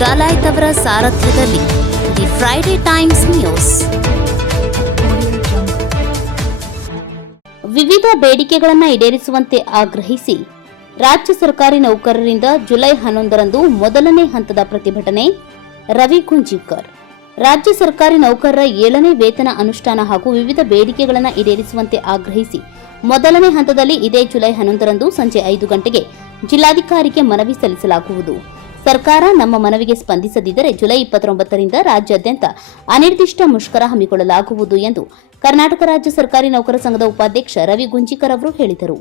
ಡಾಲಾಯ್ತ್ ಅವರ ಸಾರಥ್ಯದಲ್ಲಿ the Friday times news. ವಿವಿಧ ಬೇಡಿಕೆಗಳನ್ನು ಈಡೇರಿಸುವಂತೆ ಆಗ್ರಹಿಸಿ ರಾಜ್ಯ ಸರ್ಕಾರಿ ನೌಕರರಿಂದ ಜುಲೈ 11ರಂದು ಮೊದಲನೇ ಹಂತದ ಪ್ರತಿಭಟನೆ. ರವಿ ಗುಂಜಿಕರ್. ರಾಜ್ಯ ಸರ್ಕಾರಿ ನೌಕರರ 7ನೇ ವೇತನ ಅನುಷ್ಠಾನ ಹಾಗೂ ವಿವಿಧ ಬೇಡಿಕೆಗಳನ್ನು ಈಡೇರಿಸುವಂತೆ ಆಗ್ರಹಿಸಿ ಮೊದಲನೇ ಹಂತದಲ್ಲಿ ಇದೇ ಜುಲೈ 11ರಂದು ಸಂಜೆ 5 ಗಂಟೆಗೆ ಜಿಲ್ಲಾಧಿಕಾರಿಗೆ ಮನವಿ ಸಲ್ಲಿಸಲಾಗುವುದು. ಸರ್ಕಾರ ನಮ್ಮ ಮನವಿಗೆ ಸ್ಪಂದಿಸದಿದ್ದರೆ ಜುಲೈ 29ರಿಂದ ರಾಜ್ಯಾದ್ಯಂತ ಅನಿರ್ದಿಷ್ಟ ಮುಷ್ಕರ ಹಮ್ಮಿಕೊಳ್ಳಲಾಗುವುದು ಎಂದು ಕರ್ನಾಟಕ ರಾಜ್ಯ ಸರ್ಕಾರಿ ನೌಕರ ಸಂಘದ ಉಪಾಧ್ಯಕ್ಷ ರವಿ ಗುಂಜಿಕರ್ ಅವರು ಹೇಳಿದರು.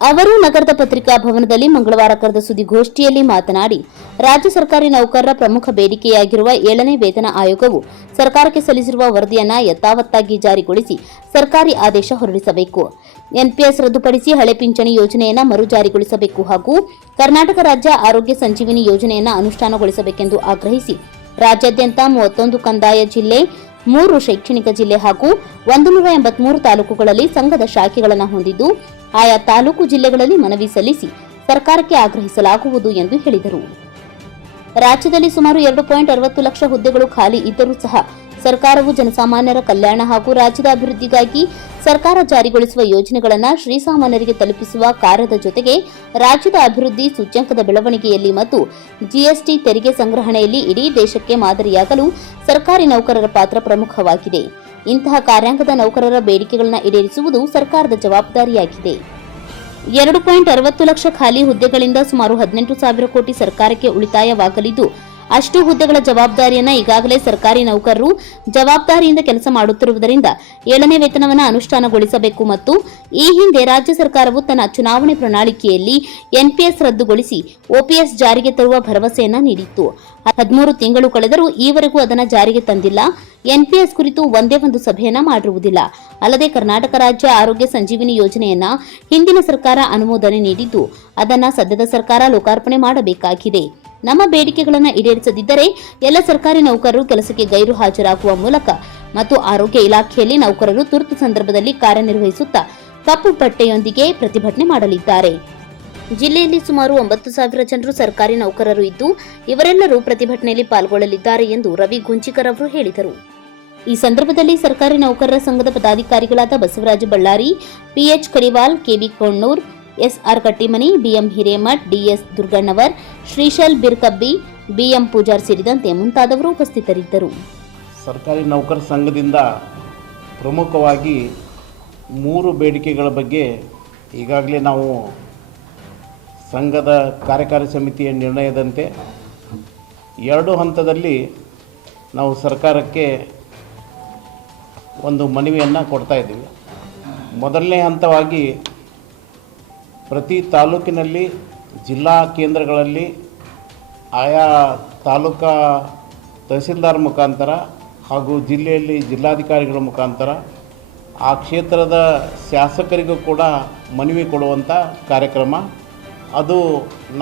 ಅವರು ನಗರದ ಪತ್ರಿಕಾ ಭವನದಲ್ಲಿ ಮಂಗಳವಾರ ಕರೆದ ಸುದ್ದಿಗೋಷ್ಠಿಯಲ್ಲಿ ಮಾತನಾಡಿ, ರಾಜ್ಯ ಸರ್ಕಾರಿ ನೌಕರರ ಪ್ರಮುಖ ಬೇಡಿಕೆಯಾಗಿರುವ 7ನೇ ವೇತನ ಆಯೋಗವು ಸರ್ಕಾರಕ್ಕೆ ಸಲ್ಲಿಸಿರುವ ವರದಿಯನ್ನು ಯಥಾವತ್ತಾಗಿ ಜಾರಿಗೊಳಿಸಿ ಸರ್ಕಾರಿ ಆದೇಶ ಹೊರಡಿಸಬೇಕು. ಎನ್ಪಿಎಸ್ ರದ್ದುಪಡಿಸಿ ಹಳೆ ಪಿಂಚಣಿ ಯೋಜನೆಯನ್ನು ಮರು ಜಾರಿಗೊಳಿಸಬೇಕು ಹಾಗೂ ಕರ್ನಾಟಕ ರಾಜ್ಯ ಆರೋಗ್ಯ ಸಂಜೀವಿನಿ ಯೋಜನೆಯನ್ನು ಅನುಷ್ಠಾನಗೊಳಿಸಬೇಕೆಂದು ಆಗ್ರಹಿಸಿ ರಾಜ್ಯಾದ್ಯಂತ 31 ಕಂದಾಯ ಜಿಲ್ಲೆ, 3 ಶೈಕ್ಷಣಿಕ ಜಿಲ್ಲೆ ಹಾಗೂ 183 ತಾಲೂಕುಗಳಲ್ಲಿ ಸಂಘದ ಶಾಖೆಗಳನ್ನು ಹೊಂದಿದ್ದು ಆಯಾ ತಾಲೂಕು ಜಿಲ್ಲೆಗಳಲ್ಲಿ ಮನವಿ ಸಲ್ಲಿಸಿ ಸರ್ಕಾರಕ್ಕೆ ಆಗ್ರಹಿಸಲಾಗುವುದು ಎಂದು ಹೇಳಿದರು. ರಾಜ್ಯದಲ್ಲಿ ಸುಮಾರು 2.60 ಲಕ್ಷ ಹುದ್ದೆಗಳು ಖಾಲಿ ಇದ್ದರೂ ಸಹ ಸರ್ಕಾರವು ಜನಸಾಮಾನ್ಯರ ಕಲ್ಯಾಣ ಹಾಗೂ ರಾಜ್ಯದ ಅಭಿವೃದ್ಧಿಗಾಗಿ ಸರ್ಕಾರ ಜಾರಿಗೊಳಿಸುವ ಯೋಜನೆಗಳನ್ನು ಶ್ರೀಸಾಮಾನ್ಯರಿಗೆ ತಲುಪಿಸುವ ಕಾರ್ಯದ ಜೊತೆಗೆ ರಾಜ್ಯದ ಅಭಿವೃದ್ಧಿ ಸೂಚ್ಯಂಕದ ಬೆಳವಣಿಗೆಯಲ್ಲಿ ಮತ್ತು ಜಿಎಸ್ಟಿ ತೆರಿಗೆ ಸಂಗ್ರಹಣೆಯಲ್ಲಿ ಇಡೀ ದೇಶಕ್ಕೆ ಮಾದರಿಯಾಗಲು ಸರ್ಕಾರಿ ನೌಕರರ ಪಾತ್ರ ಪ್ರಮುಖವಾಗಿದೆ. ಇಂತಹ ಕಾರ್ಯಾಂಗದ ನೌಕರರ ಬೇಡಿಕೆಗಳನ್ನು ಈಡೇರಿಸುವುದು ಸರ್ಕಾರದ ಜವಾಬ್ದಾರಿಯಾಗಿದೆ. 2.60 ಲಕ್ಷ ಖಾಲಿ ಹುದ್ದೆಗಳಿಂದ ಸುಮಾರು 18,000 ಕೋಟಿ ಸರ್ಕಾರಕ್ಕೆ ಉಳಿತಾಯವಾಗಲಿದ್ದು, ಅಷ್ಟು ಹುದ್ದೆಗಳ ಜವಾಬ್ದಾರಿಯನ್ನು ಈಗಾಗಲೇ ಸರ್ಕಾರಿ ನೌಕರರು ಜವಾಬ್ದಾರಿಯಿಂದ ಕೆಲಸ ಮಾಡುತ್ತಿರುವುದರಿಂದ 7ನೇ ವೇತನವನ್ನು ಅನುಷ್ಠಾನಗೊಳಿಸಬೇಕು ಮತ್ತು ಈ ಹಿಂದೆ ರಾಜ್ಯ ಸರ್ಕಾರವು ತನ್ನ ಚುನಾವಣೆ ಪ್ರಣಾಳಿಕೆಯಲ್ಲಿ ಎನ್ಪಿಎಸ್ ರದ್ದುಗೊಳಿಸಿ ಓಪಿಎಸ್ ಜಾರಿಗೆ ತರುವ ಭರವಸೆಯನ್ನ ನೀಡಿತ್ತು. 13 ತಿಂಗಳು ಕಳೆದರೂ ಈವರೆಗೂ ಅದನ್ನು ಜಾರಿಗೆ ತಂದಿಲ್ಲ. ಎನ್ಪಿಎಸ್ ಕುರಿತು ಒಂದೇ ಒಂದು ಸಭೆಯನ್ನ ಮಾಡಿರುವುದಿಲ್ಲ. ಅಲ್ಲದೆ ಕರ್ನಾಟಕ ರಾಜ್ಯ ಆರೋಗ್ಯ ಸಂಜೀವಿನಿ ಯೋಜನೆಯನ್ನ ಹಿಂದಿನ ಸರ್ಕಾರ ಅನುಮೋದನೆ ನೀಡಿದ್ದು ಅದನ್ನು ಸದ್ಯದ ಸರ್ಕಾರ ಲೋಕಾರ್ಪಣೆ ಮಾಡಬೇಕಾಗಿದೆ. ನಮ್ಮ ಬೇಡಿಕೆಗಳನ್ನು ಈಡೇರಿಸದಿದ್ದರೆ ಎಲ್ಲ ಸರ್ಕಾರಿ ನೌಕರರು ಕೆಲಸಕ್ಕೆ ಗೈರು ಹಾಜರಾಗುವ ಮೂಲಕ ಮತ್ತು ಆರೋಗ್ಯ ಇಲಾಖೆಯಲ್ಲಿ ನೌಕರರು ತುರ್ತು ಸಂದರ್ಭದಲ್ಲಿ ಕಾರ್ಯನಿರ್ವಹಿಸುತ್ತಾ ಕಪ್ಪು ಬಟ್ಟೆಯೊಂದಿಗೆ ಪ್ರತಿಭಟನೆ ಮಾಡಲಿದ್ದಾರೆ. ಜಿಲ್ಲೆಯಲ್ಲಿ ಸುಮಾರು 9,000 ಜನರು ಸರ್ಕಾರಿ ನೌಕರರು ಇದ್ದು ಇವರೆಲ್ಲರೂ ಪ್ರತಿಭಟನೆಯಲ್ಲಿ ಪಾಲ್ಗೊಳ್ಳಲಿದ್ದಾರೆ ಎಂದು ರವಿ ಗುಂಜಿಕರ್ ಅವರು ಹೇಳಿದರು. ಈ ಸಂದರ್ಭದಲ್ಲಿ ಸರ್ಕಾರಿ ನೌಕರರ ಸಂಘದ ಪದಾಧಿಕಾರಿಗಳಾದ Basavaraj Ballari, PH Kadiwal, KB Konnur, SR Kattimani, BM Hiremath, DS Durgannavar, Shrishail Birkabbi, BM Pujar ಸೇರಿದಂತೆ ಮುಂತಾದವರು ಉಪಸ್ಥಿತರಿದ್ದರು. ಸರ್ಕಾರಿ ನೌಕರ ಸಂಘದಿಂದ ಪ್ರಮುಖವಾಗಿ 3 ಬೇಡಿಕೆಗಳ ಬಗ್ಗೆ ಈಗಾಗಲೇ ನಾವು ಸಂಘದ ಕಾರ್ಯಕಾರಿ ಸಮಿತಿಯ ನಿರ್ಣಯದಂತೆ 2 ಹಂತದಲ್ಲಿ ನಾವು ಸರ್ಕಾರಕ್ಕೆ ಒಂದು ಮನವಿಯನ್ನು ಕೊಡ್ತಾ ಇದ್ದೀವಿ. ಮೊದಲನೇ ಹಂತವಾಗಿ ಪ್ರತಿ ತಾಲೂಕಿನಲ್ಲಿ, ಜಿಲ್ಲಾ ಕೇಂದ್ರಗಳಲ್ಲಿ ಆಯಾ ತಾಲೂಕಾ ತಹಸೀಲ್ದಾರ್ ಮುಖಾಂತರ ಹಾಗೂ ಜಿಲ್ಲೆಯಲ್ಲಿ ಜಿಲ್ಲಾಧಿಕಾರಿಗಳ ಮುಖಾಂತರ ಆ ಕ್ಷೇತ್ರದ ಶಾಸಕರಿಗೂ ಕೂಡ ಮನವಿ ಕೊಡುವಂಥ ಕಾರ್ಯಕ್ರಮ. ಅದು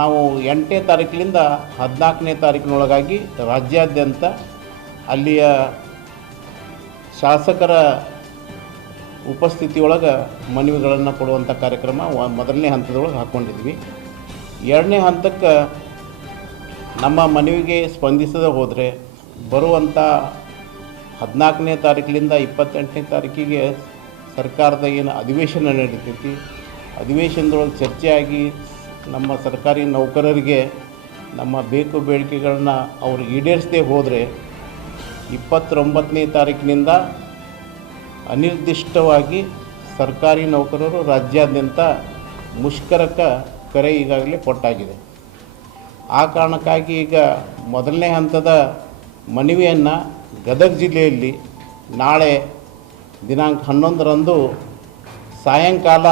ನಾವು 8ನೇ ತಾರೀಕಿನಿಂದ 14ನೇ ತಾರೀಕಿನೊಳಗಾಗಿ ರಾಜ್ಯಾದ್ಯಂತ ಅಲ್ಲಿಯ ಶಾಸಕರ ಉಪಸ್ಥಿತಿಯೊಳಗೆ ಮನವಿಗಳನ್ನು ಕೊಡುವಂಥ ಕಾರ್ಯಕ್ರಮ ಮೊದಲನೇ ಹಂತದೊಳಗೆ ಹಾಕ್ಕೊಂಡಿದ್ವಿ. 2ನೇ ಹಂತಕ್ಕೆ ನಮ್ಮ ಮನವಿಗೆ ಸ್ಪಂದಿಸದೆ ಹೋದರೆ ಬರುವಂಥ 14ನೇ ತಾರೀಕಿನಿಂದ 28ನೇ ತಾರೀಕಿಗೆ ಸರ್ಕಾರದ ಏನು ಅಧಿವೇಶನ ನಡೀತೈತಿ, ಅಧಿವೇಶನದೊಳಗೆ ಚರ್ಚೆಯಾಗಿ ನಮ್ಮ ಸರ್ಕಾರಿ ನೌಕರರಿಗೆ ನಮ್ಮ ಬೇಡಿಕೆಗಳನ್ನ ಅವರು ಈಡೇರಿಸದೇ ಹೋದರೆ 29ನೇ ತಾರೀಕಿನಿಂದ ಅನಿರ್ದಿಷ್ಟವಾಗಿ ಸರ್ಕಾರಿ ನೌಕರರು ರಾಜ್ಯಾದ್ಯಂತ ಮುಷ್ಕರಕ್ಕೆ ಕರೆ ಈಗಾಗಲೇ ಕೊಟ್ಟಾಗಿದೆ. ಆ ಕಾರಣಕ್ಕಾಗಿ ಈಗ ಮೊದಲನೇ ಹಂತದ ಮನವಿಯನ್ನು ಗದಗ ಜಿಲ್ಲೆಯಲ್ಲಿ ನಾಳೆ ದಿನಾಂಕ 11ರಂದು ಸಾಯಂಕಾಲ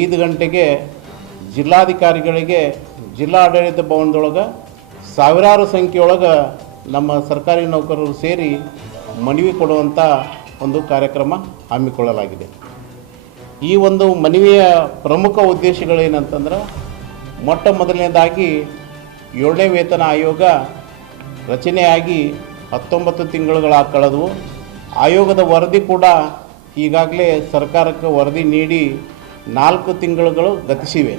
5 ಗಂಟೆಗೆ ಜಿಲ್ಲಾಧಿಕಾರಿಗಳಿಗೆ ಜಿಲ್ಲಾ ಆಡಳಿತ ಭವನದೊಳಗೆ ಸಾವಿರಾರು ಸಂಖ್ಯೆಯೊಳಗೆ ನಮ್ಮ ಸರ್ಕಾರಿ ನೌಕರರು ಸೇರಿ ಮನವಿ ಕೊಡುವಂಥ ಒಂದು ಕಾರ್ಯಕ್ರಮ ಹಮ್ಮಿಕೊಳ್ಳಲಾಗಿದೆ. ಈ ಒಂದು ಮನವಿಯ ಪ್ರಮುಖ ಉದ್ದೇಶಗಳೇನಂತಂದ್ರೆ, ಮೊಟ್ಟ ಮೊದಲನೇದಾಗಿ 7ನೇ ವೇತನ ಆಯೋಗ ರಚನೆಯಾಗಿ 19 ತಿಂಗಳುಗಳ ಕಳೆದವು. ಆಯೋಗದ ವರದಿ ಕೂಡ ಈಗಾಗಲೇ ಸರ್ಕಾರಕ್ಕೆ ವರದಿ ನೀಡಿ 4 ತಿಂಗಳುಗಳು ಗತಿಸಿವೆ.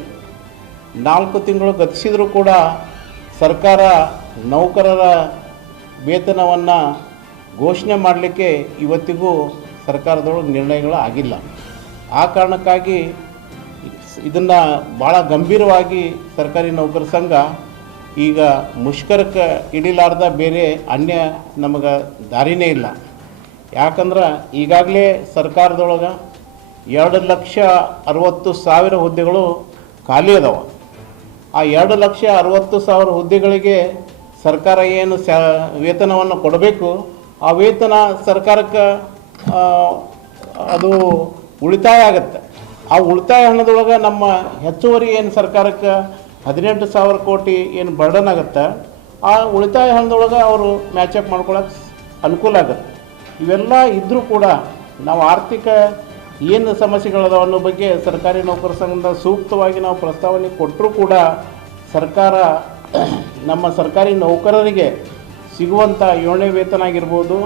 4 ತಿಂಗಳು ಗತಿಸಿದರೂ ಕೂಡ ಸರ್ಕಾರ ನೌಕರರ ವೇತನವನ್ನು ಘೋಷಣೆ ಮಾಡಲಿಕ್ಕೆ ಇವತ್ತಿಗೂ ಸರ್ಕಾರದೊಳಗೆ ನಿರ್ಣಯಗಳು ಆಗಿಲ್ಲ. ಆ ಕಾರಣಕ್ಕಾಗಿ ಇದನ್ನು ಭಾಳ ಗಂಭೀರವಾಗಿ ಸರ್ಕಾರಿ ನೌಕರ ಸಂಘ ಈಗ ಮುಷ್ಕರಕ್ಕೆ ಇಳಿಲಾರ್ದ ಬೇರೆ ಅನ್ಯ ನಮಗೆ ದಾರಿನೇ ಇಲ್ಲ. ಯಾಕಂದ್ರೆ ಈಗಾಗಲೇ ಸರ್ಕಾರದೊಳಗೆ 2,60,000 ಹುದ್ದೆಗಳು ಖಾಲಿ ಅದಾವೆ. ಆ 2,60,000 ಹುದ್ದೆಗಳಿಗೆ ಸರ್ಕಾರ ಏನು ವೇತನವನ್ನು ಕೊಡಬೇಕು, ಆ ವೇತನ ಸರ್ಕಾರಕ್ಕೆ ಅದು ಉಳಿತಾಯ ಆಗುತ್ತೆ. ಆ ಉಳಿತಾಯ ಹಣದೊಳಗೆ ನಮ್ಮ ಹೆಚ್ಚುವರಿ ಏನು ಸರ್ಕಾರಕ್ಕೆ 18,000 ಕೋಟಿ ಏನು ಬರ್ಡನ್ ಆಗುತ್ತೆ, ಆ ಉಳಿತಾಯ ಹಣದೊಳಗೆ ಅವರು ಮ್ಯಾಚಪ್ ಮಾಡ್ಕೊಳ್ಳೋಕೆ ಅನುಕೂಲ ಆಗುತ್ತೆ. ಇವೆಲ್ಲ ಇದ್ದರೂ ಕೂಡ ನಾವು ಆರ್ಥಿಕ ಏನು ಸಮಸ್ಯೆಗಳದಾವ ಅನ್ನೋ ಬಗ್ಗೆ ಸರ್ಕಾರಿ ನೌಕರ ಸಂಘದ ಸೂಕ್ತವಾಗಿ ನಾವು ಪ್ರಸ್ತಾವನೆ ಕೊಟ್ಟರೂ ಕೂಡ ಸರ್ಕಾರ ನಮ್ಮ ಸರ್ಕಾರಿ ನೌಕರರಿಗೆ ಸಿಗುವಂಥ 7ನೇ ವೇತನ ಆಗಿರ್ಬೋದು.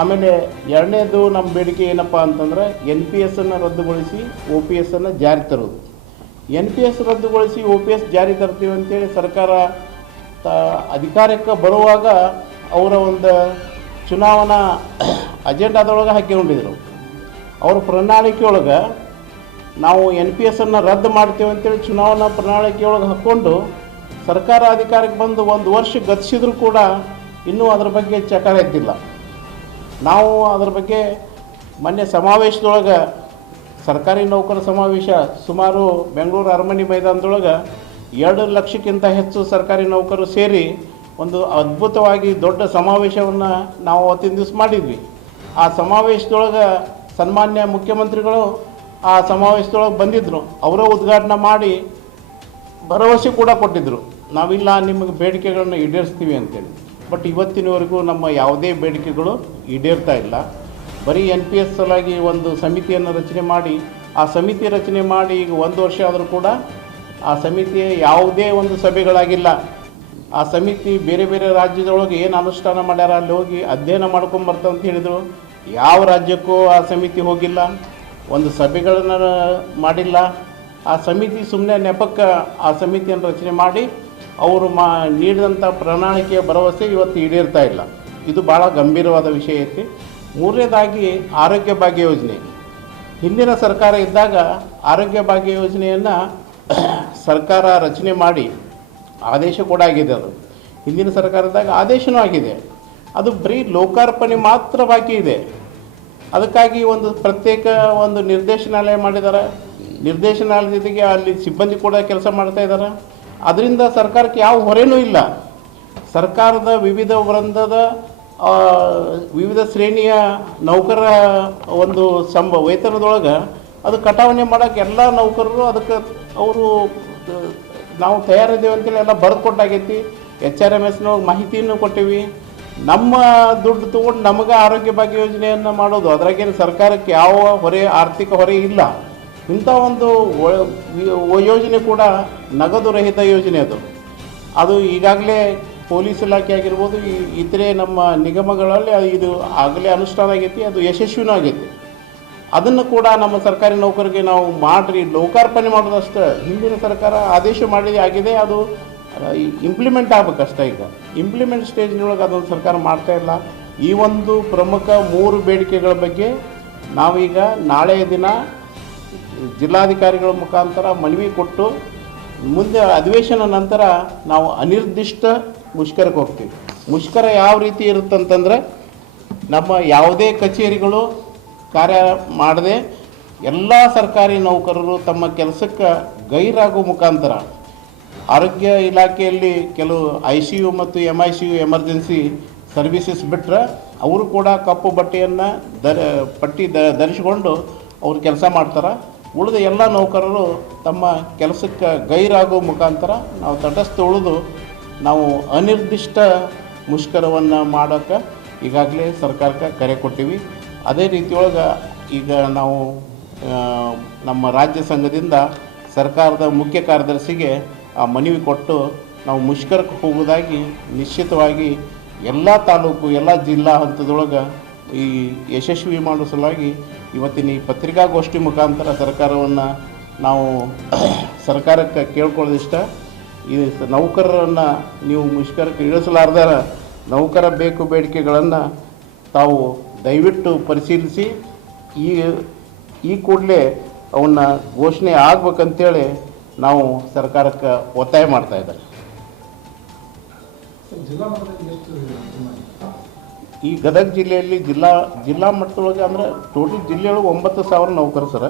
ಆಮೇಲೆ 2ನೇದು ನಮ್ಮ ಬೇಡಿಕೆ ಏನಪ್ಪ ಅಂತಂದರೆ NPS ರದ್ದುಗೊಳಿಸಿ OPS ಜಾರಿ ತರೋದು. NPS ರದ್ದುಗೊಳಿಸಿ OPS ಜಾರಿ ತರ್ತೀವಿ ಅಂತೇಳಿ ಸರ್ಕಾರ ಅಧಿಕಾರಕ್ಕೆ ಬರುವಾಗ ಅವರ ಒಂದು ಚುನಾವಣಾ ಅಜೆಂಡಾದೊಳಗೆ ಹಾಕಿಕೊಂಡಿದ್ರು. ಅವ್ರ ಪ್ರಣಾಳಿಕೆಯೊಳಗೆ ನಾವು NPS ರದ್ದು ಮಾಡ್ತೀವಿ ಅಂತೇಳಿ ಚುನಾವಣಾ ಪ್ರಣಾಳಿಕೆಯೊಳಗೆ ಹಾಕ್ಕೊಂಡು ಸರ್ಕಾರ ಅಧಿಕಾರಕ್ಕೆ ಬಂದು 1 ವರ್ಷ ಗತಿಸಿದ್ರು ಕೂಡ ಇನ್ನೂ ಅದರ ಬಗ್ಗೆ ಚಕಾರ ಎದ್ದಿಲ್ಲ. ನಾವು ಅದರ ಬಗ್ಗೆ ಮೊನ್ನೆ ಸಮಾವೇಶದೊಳಗೆ ಸರ್ಕಾರಿ ನೌಕರ ಸಮಾವೇಶ ಸುಮಾರು ಬೆಂಗಳೂರು ಅರಮನೆ ಮೈದಾನದೊಳಗೆ 2 ಲಕ್ಷಕ್ಕಿಂತ ಹೆಚ್ಚು ಸರ್ಕಾರಿ ನೌಕರರು ಸೇರಿ ಒಂದು ಅದ್ಭುತವಾಗಿ ದೊಡ್ಡ ಸಮಾವೇಶವನ್ನು ನಾವು ಅವತ್ತಿನ ದಿವಸ ಮಾಡಿದ್ವಿ. ಆ ಸಮಾವೇಶದೊಳಗೆ ಸನ್ಮಾನ್ಯ ಮುಖ್ಯಮಂತ್ರಿಗಳು ಆ ಸಮಾವೇಶದೊಳಗೆ ಬಂದಿದ್ದರು. ಅವರೇ ಉದ್ಘಾಟನೆ ಮಾಡಿ ಭರವಸೆ ಕೂಡ ಕೊಟ್ಟಿದ್ದರು, ನಾವಿಲ್ಲ ನಿಮಗೆ ಬೇಡಿಕೆಗಳನ್ನು ಈಡೇರಿಸ್ತೀವಿ ಅಂತೇಳಿ. ಬಟ್ ಇವತ್ತಿನವರೆಗೂ ನಮ್ಮ ಯಾವುದೇ ಬೇಡಿಕೆಗಳು ಈಡೇರ್ತಾ ಇಲ್ಲ. ಬರೀ NPS ಸಲುವಾಗಿ ಒಂದು ಸಮಿತಿಯನ್ನು ರಚನೆ ಮಾಡಿ, ಆ ಸಮಿತಿ ರಚನೆ ಮಾಡಿ ಈಗ 1 ವರ್ಷ ಆದರೂ ಕೂಡ ಆ ಸಮಿತಿಯ ಯಾವುದೇ ಒಂದು ಸಭೆಗಳಾಗಿಲ್ಲ. ಆ ಸಮಿತಿ ಬೇರೆ ಬೇರೆ ರಾಜ್ಯದೊಳಗೆ ಏನು ಅನುಷ್ಠಾನ ಮಾಡ್ಯಾರ ಅಲ್ಲಿ ಹೋಗಿ ಅಧ್ಯಯನ ಮಾಡ್ಕೊಂಬರ್ತಾ ಅಂತ ಹೇಳಿದರು. ಯಾವ ರಾಜ್ಯಕ್ಕೂ ಆ ಸಮಿತಿ ಹೋಗಿಲ್ಲ, ಒಂದು ಸಭೆಗಳನ್ನು ಮಾಡಿಲ್ಲ. ಆ ಸಮಿತಿ ಸುಮ್ಮನೆ ನೆಪಕ್ಕೆ ಆ ಸಮಿತಿಯನ್ನು ರಚನೆ ಮಾಡಿ ಅವರು ನೀಡಿದಂಥ ಪ್ರಣಾಳಿಕೆಯ ಭರವಸೆ ಇವತ್ತು ಈಡೇರ್ತಾ ಇಲ್ಲ. ಇದು ಭಾಳ ಗಂಭೀರವಾದ ವಿಷಯ ಐತಿ. 3ನೇದಾಗಿ ಆರೋಗ್ಯ ಭಾಗ್ಯ ಯೋಜನೆ. ಹಿಂದಿನ ಸರ್ಕಾರ ಇದ್ದಾಗ ಆರೋಗ್ಯ ಭಾಗ್ಯ ಯೋಜನೆಯನ್ನು ಸರ್ಕಾರ ರಚನೆ ಮಾಡಿ ಆದೇಶ ಕೂಡ ಆಗಿದೆ. ಅದು ಹಿಂದಿನ ಸರ್ಕಾರದಾಗ ಆದೇಶನೂ ಆಗಿದೆ. ಅದು ಬರೀ ಲೋಕಾರ್ಪಣೆ ಮಾತ್ರ ಬಾಕಿ ಇದೆ. ಅದಕ್ಕಾಗಿ ಒಂದು ಪ್ರತ್ಯೇಕ ಒಂದು ನಿರ್ದೇಶನಾಲಯ ಮಾಡಿದ್ದಾರೆ. ನಿರ್ದೇಶನಾಲಯದ ಜೊತೆಗೆ ಅಲ್ಲಿ ಸಿಬ್ಬಂದಿ ಕೂಡ ಕೆಲಸ ಮಾಡ್ತಾ ಇದ್ದಾರೆ. ಅದರಿಂದ ಸರ್ಕಾರಕ್ಕೆ ಯಾವ ಹೊರೆನೂ ಇಲ್ಲ. ಸರ್ಕಾರದ ವಿವಿಧ ವೃಂದದ ವಿವಿಧ ಶ್ರೇಣಿಯ ನೌಕರರ ಒಂದು ವೇತನದೊಳಗೆ ಅದು ಕಟಾವಣೆ ಮಾಡೋಕ್ಕೆ ಎಲ್ಲ ನೌಕರರು ಅದಕ್ಕೆ ಅವರು ನಾವು ತಯಾರಿದ್ದೇವೆ ಅಂತೇಳಿ ಎಲ್ಲ ಬರೆದು ಕೊಟ್ಟಾಗೈತಿ. HRMSನೊಳಗೆ ಮಾಹಿತಿಯನ್ನು ಕೊಟ್ಟಿವಿ. ನಮ್ಮ ದುಡ್ಡು ತೊಗೊಂಡು ನಮಗೆ ಆರೋಗ್ಯ ಭಾಗ್ಯ ಯೋಜನೆಯನ್ನು ಮಾಡೋದು, ಅದ್ರಾಗೇನು ಸರ್ಕಾರಕ್ಕೆ ಯಾವ ಹೊರೆ ಆರ್ಥಿಕ ಹೊರೆ ಇಲ್ಲ. ಇಂಥ ಒಂದು ಯೋಜನೆ ಕೂಡ ನಗದು ರಹಿತ ಯೋಜನೆ. ಅದು ಈಗಾಗಲೇ ಪೊಲೀಸ್ ಇಲಾಖೆ ಆಗಿರ್ಬೋದು, ಇತರೆ ನಮ್ಮ ನಿಗಮಗಳಲ್ಲಿ ಇದು ಆಗಲೇ ಅನುಷ್ಠಾನ ಆಗೈತಿ, ಅದು ಯಶಸ್ವಿನೂ ಆಗೈತಿ. ಅದನ್ನು ಕೂಡ ನಮ್ಮ ಸರ್ಕಾರಿ ನೌಕರಿಗೆ ನಾವು ಮಾಡಿರಿ, ಲೋಕಾರ್ಪಣೆ ಮಾಡೋದಷ್ಟೇ. ಹಿಂದಿನ ಸರ್ಕಾರ ಆದೇಶ ಮಾಡಿದೆ ಆಗಿದೆ, ಅದು ಇಂಪ್ಲಿಮೆಂಟ್ ಆಗಬೇಕಷ್ಟೇ. ಈಗ ಇಂಪ್ಲಿಮೆಂಟ್ ಸ್ಟೇಜ್ನೊಳಗೆ ಅದೊಂದು ಸರ್ಕಾರ ಮಾಡ್ತಾ ಇಲ್ಲ. ಈ ಒಂದು ಪ್ರಮುಖ 3 ಬೇಡಿಕೆಗಳ ಬಗ್ಗೆ ನಾವೀಗ ನಾಳೆಯ ದಿನ ಜಿಲ್ಲಾಧಿಕಾರಿಗಳ ಮುಖಾಂತರ ಮನವಿ ಕೊಟ್ಟು ಮುಂದೆ ಅಧಿವೇಶನ ನಂತರ ನಾವು ಅನಿರ್ದಿಷ್ಟ ಮುಷ್ಕರಕ್ಕೆ ಹೋಗ್ತೀವಿ. ಮುಷ್ಕರ ಯಾವ ರೀತಿ ಇರುತ್ತಂತಂದರೆ, ನಮ್ಮ ಯಾವುದೇ ಕಚೇರಿಗಳು ಕಾರ್ಯ ಮಾಡದೆ ಎಲ್ಲ ಸರ್ಕಾರಿ ನೌಕರರು ತಮ್ಮ ಕೆಲಸಕ್ಕೆ ಗೈರಾಗುವ ಮುಖಾಂತರ ಆರೋಗ್ಯ ಇಲಾಖೆಯಲ್ಲಿ ಕೆಲವು ICU ಮತ್ತು MICU ಎಮರ್ಜೆನ್ಸಿ ಸರ್ವಿಸಸ್ ಬಿಟ್ಟರೆ ಅವರು ಕೂಡ ಕಪ್ಪು ಬಟ್ಟೆಯನ್ನು ಧರಿಸಿಕೊಂಡು ಅವ್ರು ಕೆಲಸ ಮಾಡ್ತಾರೆ. ಉಳಿದ ಎಲ್ಲ ನೌಕರರು ತಮ್ಮ ಕೆಲಸಕ್ಕೆ ಗೈರಾಗುವ ಮುಖಾಂತರ ನಾವು ತಟಸ್ಥ ಉಳಿದು ನಾವು ಅನಿರ್ದಿಷ್ಟ ಮುಷ್ಕರವನ್ನು ಮಾಡೋಕ್ಕೆ ಈಗಾಗಲೇ ಸರ್ಕಾರಕ್ಕೆ ಕರೆ ಕೊಟ್ಟಿವಿ. ಅದೇ ರೀತಿಯೊಳಗೆ ಈಗ ನಾವು ನಮ್ಮ ರಾಜ್ಯ ಸಂಘದಿಂದ ಸರ್ಕಾರದ ಮುಖ್ಯ ಕಾರ್ಯದರ್ಶಿಗೆ ಆ ಮನವಿ ಕೊಟ್ಟು ನಾವು ಮುಷ್ಕರಕ್ಕೆ ಹೋಗೋದಾಗಿ ನಿಶ್ಚಿತವಾಗಿ ಎಲ್ಲ ತಾಲೂಕು ಎಲ್ಲ ಜಿಲ್ಲಾ ಹಂತದೊಳಗೆ ಈ ಯಶಸ್ವಿ ಮಾಡೋ ಸಲುವಾಗಿ ಇವತ್ತಿನ ಈ ಪತ್ರಿಕಾಗೋಷ್ಠಿ ಮುಖಾಂತರ ಸರ್ಕಾರವನ್ನು ನಾವು ಸರ್ಕಾರಕ್ಕೆ ಕೇಳ್ಕೊಳ್ಳೋದಿಷ್ಟ. ಈ ನೌಕರರನ್ನು ನೀವು ಮುಷ್ಕರಕ್ಕೆ ಇಳಿಸಲಾರ್ದರ ನೌಕರ ಬೇಕು ಬೇಡಿಕೆಗಳನ್ನು ತಾವು ದಯವಿಟ್ಟು ಪರಿಶೀಲಿಸಿ ಈ ಕೂಡಲೇ ಅವನ್ನ ಘೋಷಣೆ ಆಗ್ಬೇಕಂತೇಳಿ ನಾವು ಸರ್ಕಾರಕ್ಕೆ ಒತ್ತಾಯ ಮಾಡ್ತಾ ಇದ್ದಾರೆ. ಈ ಗದಗ ಜಿಲ್ಲೆಯಲ್ಲಿ ಜಿಲ್ಲಾ ಮಟ್ಟದೊಳಗೆ ಅಂದರೆ ಟೋಟಲ್ ಜಿಲ್ಲೆಯೊಳಗೆ 9,000 ನೌಕರು ಸರ್.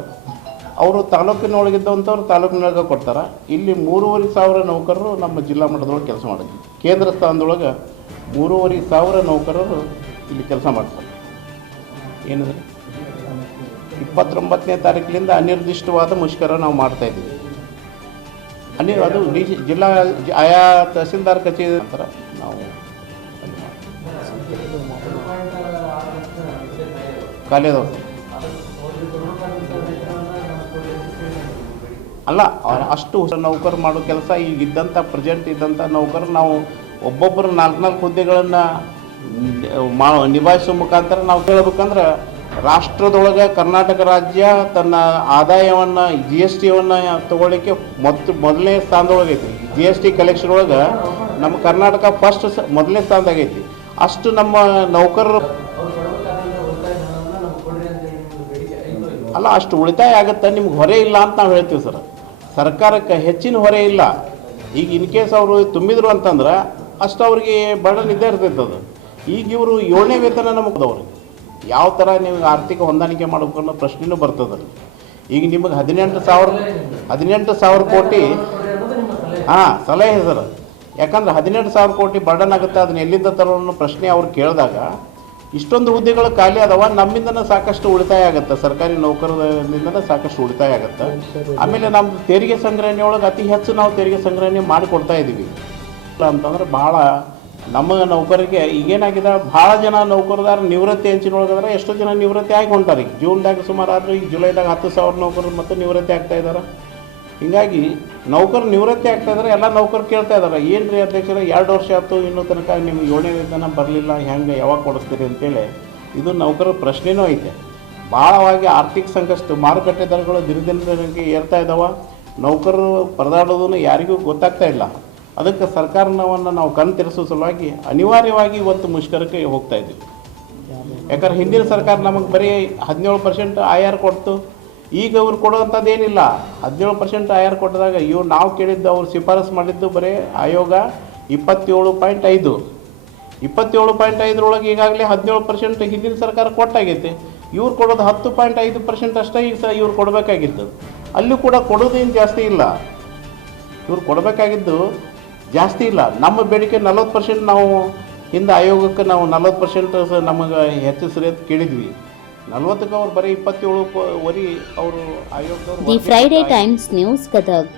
ಅವರು ತಾಲೂಕಿನೊಳಗಿದ್ದಂಥವ್ರು ತಾಲೂಕಿನೊಳಗೆ ಕೊಡ್ತಾರೆ. ಇಲ್ಲಿ 3,500 ನೌಕರರು ನಮ್ಮ ಜಿಲ್ಲಾ ಮಟ್ಟದೊಳಗೆ ಕೆಲಸ ಮಾಡಿದ್ವಿ. ಕೇಂದ್ರ ಸ್ಥಾನದೊಳಗೆ 3,500 ನೌಕರರು ಇಲ್ಲಿ ಕೆಲಸ ಮಾಡ್ತಾರೆ. ಏನಂದರೆ 29ನೇ ತಾರೀಕಿನಿಂದ ಅನಿರ್ದಿಷ್ಟವಾದ ಮುಷ್ಕರ ನಾವು ಮಾಡ್ತಾಯಿದ್ದೀವಿ. ಅದು ಜಿಲ್ಲಾ ಆಯಾ ತಹಸೀಲ್ದಾರ್ ಕಚೇರಿ ನಂತರ ನಾವು ಖಾಲಿದವ್ರು ಅಲ್ಲ, ಅಷ್ಟು ನೌಕರು ಮಾಡೋ ಕೆಲಸ ಈಗ ಇದ್ದಂಥ ಪ್ರೆಸೆಂಟ್ ಇದ್ದಂಥ ನೌಕರು ನಾವು ಒಬ್ಬೊಬ್ಬರು 4 ಹುದ್ದೆಗಳನ್ನು ನಿಭಾಯಿಸೋ ಮುಖಾಂತರ ನಾವು ಕೇಳಬೇಕಂದ್ರೆ ರಾಷ್ಟ್ರದೊಳಗೆ ಕರ್ನಾಟಕ ರಾಜ್ಯ ತನ್ನ ಆದಾಯವನ್ನು GSTಯನ್ನು ತೊಗೊಳ್ಳಿಕ್ಕೆ ಮೊದಲನೇ ಸ್ಥಾನದೊಳಗೈತಿ. GST ಕಲೆಕ್ಷನ್ ಒಳಗೆ ನಮ್ಮ ಕರ್ನಾಟಕ ಮೊದಲನೇ ಸ್ಥಾನದಾಗೈತಿ. ಅಷ್ಟು ನಮ್ಮ ನೌಕರರು ಅಲ್ಲ, ಅಷ್ಟು ಉಳಿತಾಯ ಆಗುತ್ತೆ. ನಿಮ್ಗೆ ಹೊರೆ ಇಲ್ಲ ಅಂತ ನಾವು ಹೇಳ್ತೀವಿ ಸರ್. ಸರ್ಕಾರಕ್ಕೆ ಹೆಚ್ಚಿನ ಹೊರೆ ಇಲ್ಲ. ಈಗ ಇನ್ ಕೇಸ್ ಅವರು ತುಂಬಿದ್ರು ಅಂತಂದ್ರೆ ಅಷ್ಟು ಅವ್ರಿಗೆ ಬರ್ಡನ್ ಇದ್ದೇ ಇರ್ತೈತೆ ಅದು. ಈಗ ಇವರು 7ನೇ ವೇತನ ನಮಗೆ ಅವ್ರಿಗೆ ಯಾವ ಥರ ನೀವು ಆರ್ಥಿಕ ಹೊಂದಾಣಿಕೆ ಮಾಡಬೇಕು ಅನ್ನೋ ಪ್ರಶ್ನೆನೂ ಬರ್ತದೆ. ಈಗ ನಿಮಗೆ 18,000 ಕೋಟಿ ಸಲಹೆ ಸರ್. ಯಾಕಂದ್ರೆ 18,000 ಕೋಟಿ ಬರ್ಡನ್ ಆಗುತ್ತೆ, ಅದನ್ನ ಎಲ್ಲಿಂದ ತರೋ ಅನ್ನೋ ಪ್ರಶ್ನೆ ಅವ್ರು ಕೇಳಿದಾಗ ಇಷ್ಟೊಂದು ಹುದ್ದೆಗಳು ಖಾಲಿ ಅದಾವ, ನಮ್ಮಿಂದನೇ ಸಾಕಷ್ಟು ಉಳಿತಾಯ ಆಗುತ್ತೆ, ಸರ್ಕಾರಿ ನೌಕರರಿಂದನೇ ಸಾಕಷ್ಟು ಉಳಿತಾಯ ಆಗುತ್ತೆ. ಆಮೇಲೆ ನಮ್ಮ ತೆರಿಗೆ ಸಂಗ್ರಹಣೆ ಒಳಗೆ ಅತಿ ಹೆಚ್ಚು ನಾವು ತೆರಿಗೆ ಸಂಗ್ರಹಣೆ ಮಾಡಿಕೊಡ್ತಾ ಇದ್ದೀವಿ ಅಂತಂದ್ರೆ ಭಾಳ ನಮ್ಮ ನೌಕರಿಗೆ ಈಗೇನಾಗಿದೆ, ಭಾಳ ಜನ ನೌಕರದಾರ ನಿವೃತ್ತಿ ಅಂಚಿನೊಳಗಂದ್ರೆ ಎಷ್ಟೋ ಜನ ನಿವೃತ್ತಿ ಆಗಿ ಹೊಂಟಾರೆ. ಈಗ ಜೂನ್ದಾಗ ಸುಮಾರು ಆದರೂ ಈಗ ಜುಲೈದಾಗ 10,000 ನೌಕರರು ಮತ್ತೆ ನಿವೃತ್ತಿ ಆಗ್ತಾ ಇದ್ದಾರೆ. ಹೀಗಾಗಿ ನೌಕರು ನಿವೃತ್ತಿ ಆಗ್ತಾ ಇದ್ದಾರೆ. ಎಲ್ಲ ನೌಕರು ಕೇಳ್ತಾ ಇದ್ದಾರೆ, ಏನು ರೀ ಅಧ್ಯಕ್ಷರ 2 ವರ್ಷ ಆಯ್ತು ಇನ್ನೂ ತನಕ ನಿಮ್ಗೆ 7ನೇ ವೇತನ ಬರಲಿಲ್ಲ, ಹೆಂಗೆ ಯಾವಾಗ ಕೊಡಿಸ್ತೀರಿ ಅಂತೇಳಿ ಇದು ನೌಕರರ ಪ್ರಶ್ನೆನೂ ಐತೆ. ಭಾಳವಾಗಿ ಆರ್ಥಿಕ ಸಂಕಷ್ಟ, ಮಾರುಕಟ್ಟೆ ದರಗಳು ದಿನದಿನಕ್ಕೆ ಏರ್ತಾ ಇದ್ದಾವೆ. ನೌಕರರು ಪರದಾಡೋದನ್ನು ಯಾರಿಗೂ ಗೊತ್ತಾಗ್ತಾ ಇಲ್ಲ. ಅದಕ್ಕೆ ಸರ್ಕಾರವನ್ನು ನಾವು ಕಣ್ ತೆರೆಸೋ ಸಲುವಾಗಿ ಅನಿವಾರ್ಯವಾಗಿ ಇವತ್ತು ಮುಷ್ಕರಕ್ಕೆ ಹೋಗ್ತಾ ಇದ್ದೀವಿ. ಯಾಕಂದ್ರೆ ಹಿಂದಿನ ಸರ್ಕಾರ ನಮಗೆ ಬರೀ 17% IR ಕೊಡ್ತು. ಈಗ ಇವ್ರು ಕೊಡುವಂಥದ್ದು ಏನಿಲ್ಲ. 17% IR ಕೊಟ್ಟಿದಾಗ ನಾವು ಕೇಳಿದ್ದು, ಅವ್ರು ಶಿಫಾರಸು ಮಾಡಿದ್ದು ಬರೀ ಆಯೋಗ 27.5. 27.5 ಈಗಾಗಲೇ 17% ಹಿಂದಿನ ಸರ್ಕಾರ ಕೊಟ್ಟಾಗೈತೆ. ಇವ್ರು ಕೊಡೋದು 10.5% ಅಷ್ಟೇ ಈಗ ಇವ್ರು ಕೊಡಬೇಕಾಗಿದ್ದು. ಅಲ್ಲೂ ಕೂಡ ಕೊಡೋದೇನು ಜಾಸ್ತಿ ಇಲ್ಲ. ಇವ್ರು ಕೊಡಬೇಕಾಗಿದ್ದು ಜಾಸ್ತಿ ಇಲ್ಲ. ನಮ್ಮ ಬೇಡಿಕೆ 40% ನಾವು ಹಿಂದೆ ಆಯೋಗಕ್ಕೆ ನಾವು 40% ನಮಗೆ ಹೆಚ್ಚಿಸ್ರಿ ಅಂತ ಕೇಳಿದ್ವಿ. 40ಕ್ಕೆ ಅವ್ರು ಬರೀ 27 ಅವರು ಆಯೋಗದವರು. The Friday Times news Gadag.